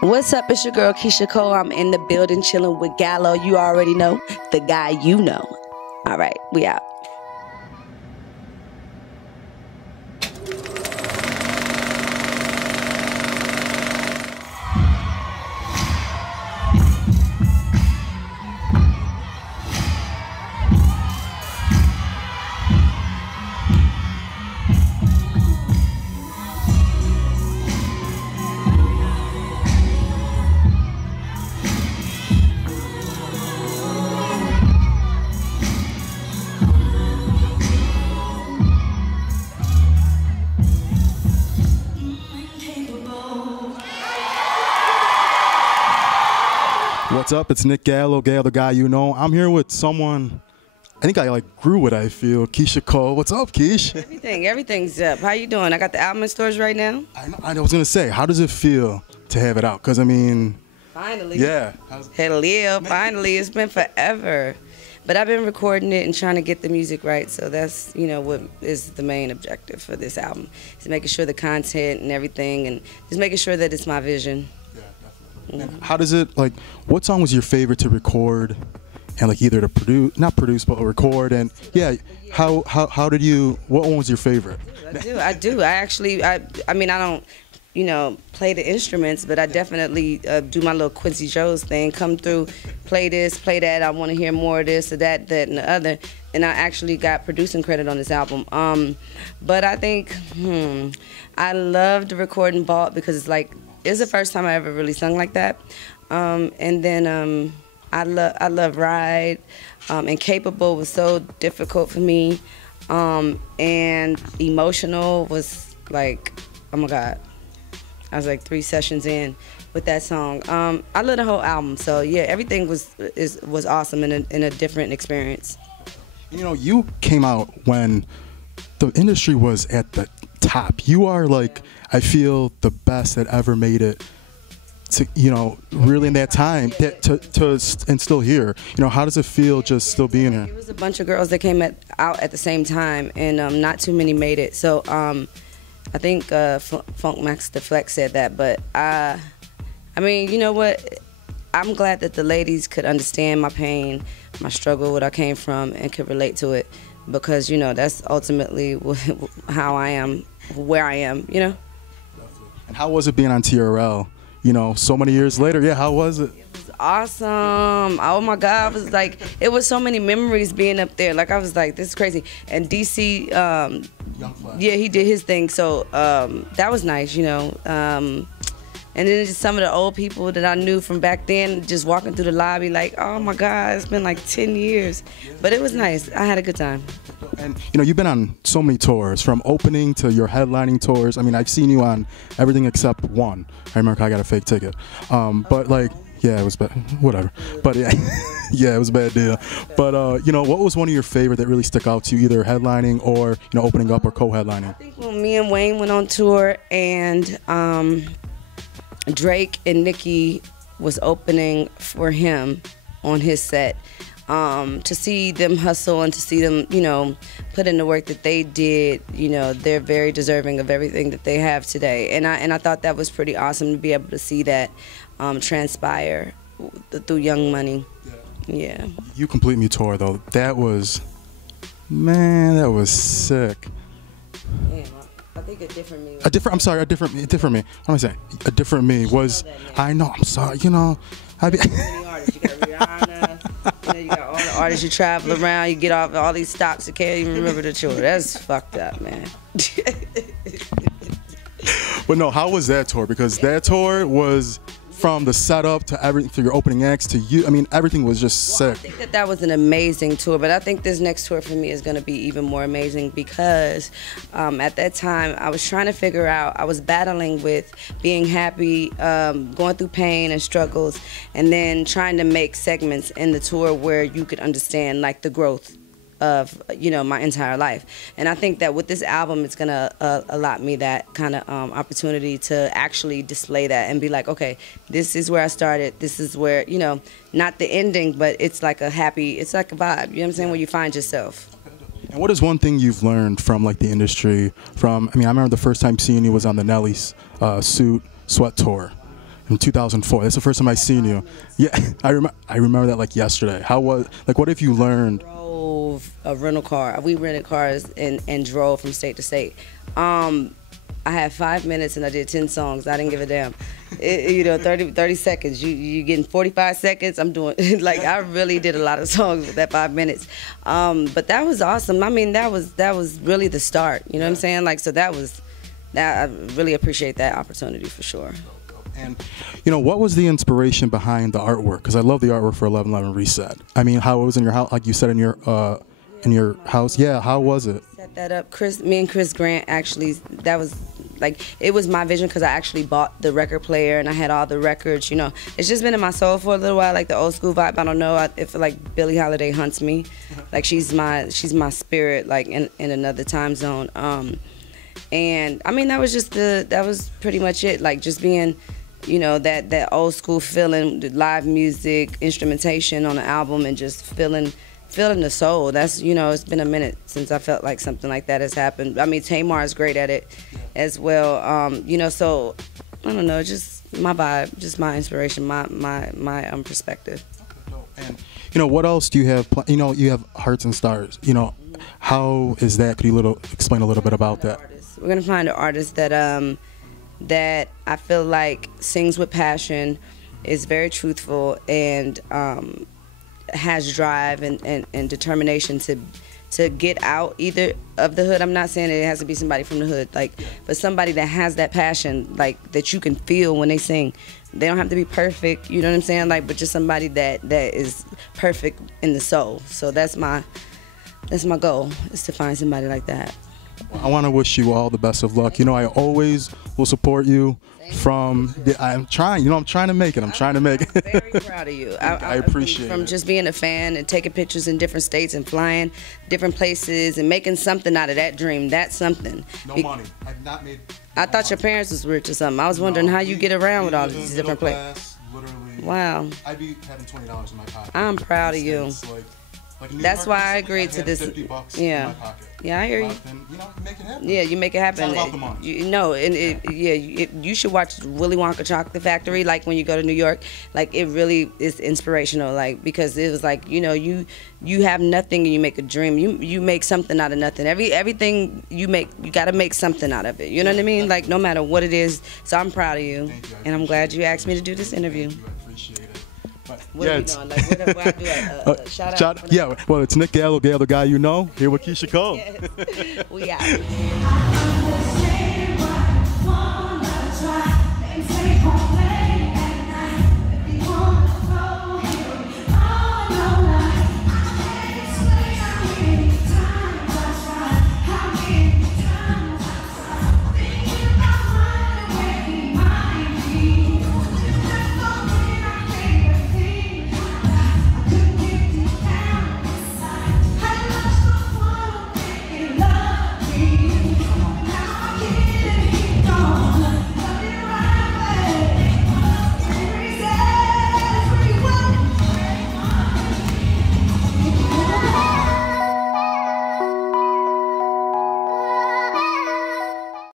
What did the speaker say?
What's up? It's your girl Keyshia Cole. I'm in the building chilling with Gallo. You already know, the guy you know. All right, we out. What's up? It's Nick Gallo, the guy you know. I'm here with someone I think I grew what I feel. Keyshia Cole. What's up, Keish? Everything's up. How you doing? I got the album in stores right now. I was gonna say, how does it feel to have it out? Because I mean, finally. Yeah. Hell yeah, finally. It's been forever. But I've been recording it and trying to get the music right, so that's, what is the main objective for this album. Is making sure the content and everything, and just making sure that it's my vision. Yeah, definitely. And how does it, what song was your favorite to record and either to not produce, but record, and yeah, how did you, what one was your favorite? I do. I mean, I don't, play the instruments, but I definitely do my little Quincy Jones thing. Come through, play this, play that. I want to hear more of this or that, and the other. And I actually got producing credit on this album. But I think, I loved recording Vault because it's the first time I ever really sung like that. And then I love Ride, and Capable was so difficult for me. And Emotional was oh my God. I was 3 sessions in with that song. I love the whole album, so yeah, everything was awesome in a different experience. You came out when the industry was at the top. You are I feel the best that ever made it to, really in that time and still here. How does it feel just still being here? It was a bunch of girls that came out at the same time, and not too many made it. So I think Funk Max the Flex said that, but I mean, you know what? I'm glad that the ladies could understand my pain, my struggle, what I came from, and could relate to it, because that's ultimately how I am, where I am. And how was it being on TRL? So many years later, yeah, how was it? It was awesome. Oh my God, it was so many memories being up there. I was this is crazy. And DC, yeah, he did his thing, so that was nice, and then just some of the old people that I knew from back then, just walking through the lobby oh my God, it's been 10 years. But it was nice. I had a good time. And you've been on so many tours, from opening to your headlining tours. I mean, I've seen you on everything except one. I remember I got a fake ticket. But yeah, it was bad. Whatever. But yeah, yeah, it was a bad deal. But what was one of your favorite that really stuck out to you, either headlining or opening up or co-headlining? I think when me and Wayne went on tour, and Drake and Nicki was opening for him on his set. To see them hustle and to see them, put in the work that they did, they're very deserving of everything that they have today. And I thought that was pretty awesome to be able to see that transpire through Young Money. Yeah. You Complete Me tour though, that was, man, that was sick. Damn, I think a different me. A different me. What am I saying? A different me was, I know, I'm sorry, I be. Many artists. You got Rihanna, you got all the artists you travel around, you get off all these stops, you can't even remember the tour. That's fucked up, man. But no, how was that tour? Because that tour was from the setup to everything, to your opening acts to you. I mean, everything was just sick. I think that was an amazing tour, but I think this next tour for me is going to be even more amazing because at that time I was trying to figure out, I was battling with being happy, going through pain and struggles, and then trying to make segments in the tour where you could understand the growth of my entire life. And I think that with this album, it's gonna allot me that kind of opportunity to actually display that and be okay, this is where I started, this is where, not the ending, but it's a happy, it's like a vibe, you know what I'm saying, where you find yourself. And what is one thing you've learned from the industry, I remember the first time seeing you was on the Nelly's Suit Sweat tour. in 2004. That's the first time I seen you. Yeah, I remember that like yesterday. How was, like, what have you learned? Drove a rental car. We rented cars and drove from state to state. I had 5 minutes and I did 10 songs. I didn't give a damn. You know, 30 seconds. You getting 45 seconds. I'm doing, like, I really did a lot of songs with that 5 minutes. But that was awesome. I mean, that was really the start. You know what I'm saying? Like, so that I really appreciate that opportunity for sure. And, you know, what was the inspiration behind the artwork? Because I love the artwork for 11/11 Reset. I mean, how it was in your house, like you said, in your house. Yeah, how was it? Set that up. Me and Chris Grant, actually, that was like, it was my vision because I actually bought the record player and I had all the records. You know, it's just been in my soul for a little while, like the old school vibe. I don't know. I feel like Billie Holiday haunts me. Like she's my spirit, like in another time zone. And I mean, that was pretty much it. Like just being, you know, that old school feeling, the live music, instrumentation on the album, and just feeling the soul. That's, you know, it's been a minute since I felt like something like that has happened. I mean, Tamar is great at it as well. You know, so I don't know, just my vibe, just my inspiration, my perspective. And you know, what else do you have? You know, you have Hearts and Stars. You know, how is that? Could you explain a little bit about that? We're gonna find an artist that I feel like sings with passion, is very truthful, and has drive and determination to get out either of the hood. I'm not saying it has to be somebody from the hood, like, but somebody that has that passion, like, that you can feel when they sing. They don't have to be perfect, you know what I'm saying? Like, but just somebody that is perfect in the soul. So that's my goal, is to find somebody like that. I want to wish you all the best of luck. You know, I always will support you. I'm trying, you know, I'm trying to make it. I'm very proud of you. I appreciate it. From just being a fan and taking pictures in different states and flying different places and making something out of that dream. That's something. No money. I've not made. I thought your parents was rich or something. I was wondering how you get around with all these different places. Literally. Wow. I'd be having $20 in my pocket. I'm proud of you. That's why I agreed to this. Yeah. Yeah, I hear you. You know, make it happen. Yeah, you make it happen. It's all about the money. You know, and you should watch Willy Wonka Chocolate Factory, like when you go to New York. Like, it really is inspirational, like, because it was like, you know, you have nothing and you make a dream. You make something out of nothing. Everything you make, you got to make something out of it. You know what I mean? Like, no matter what it is. So I'm proud of you, and I'm glad you asked me to do this interview. I appreciate it. What are we doing? Like, what do I do? Shout out? Yeah, well, it's Nick Gallo, the guy you know, here with Keyshia Cole. Yes. We out. Understand what I wanna try and take home.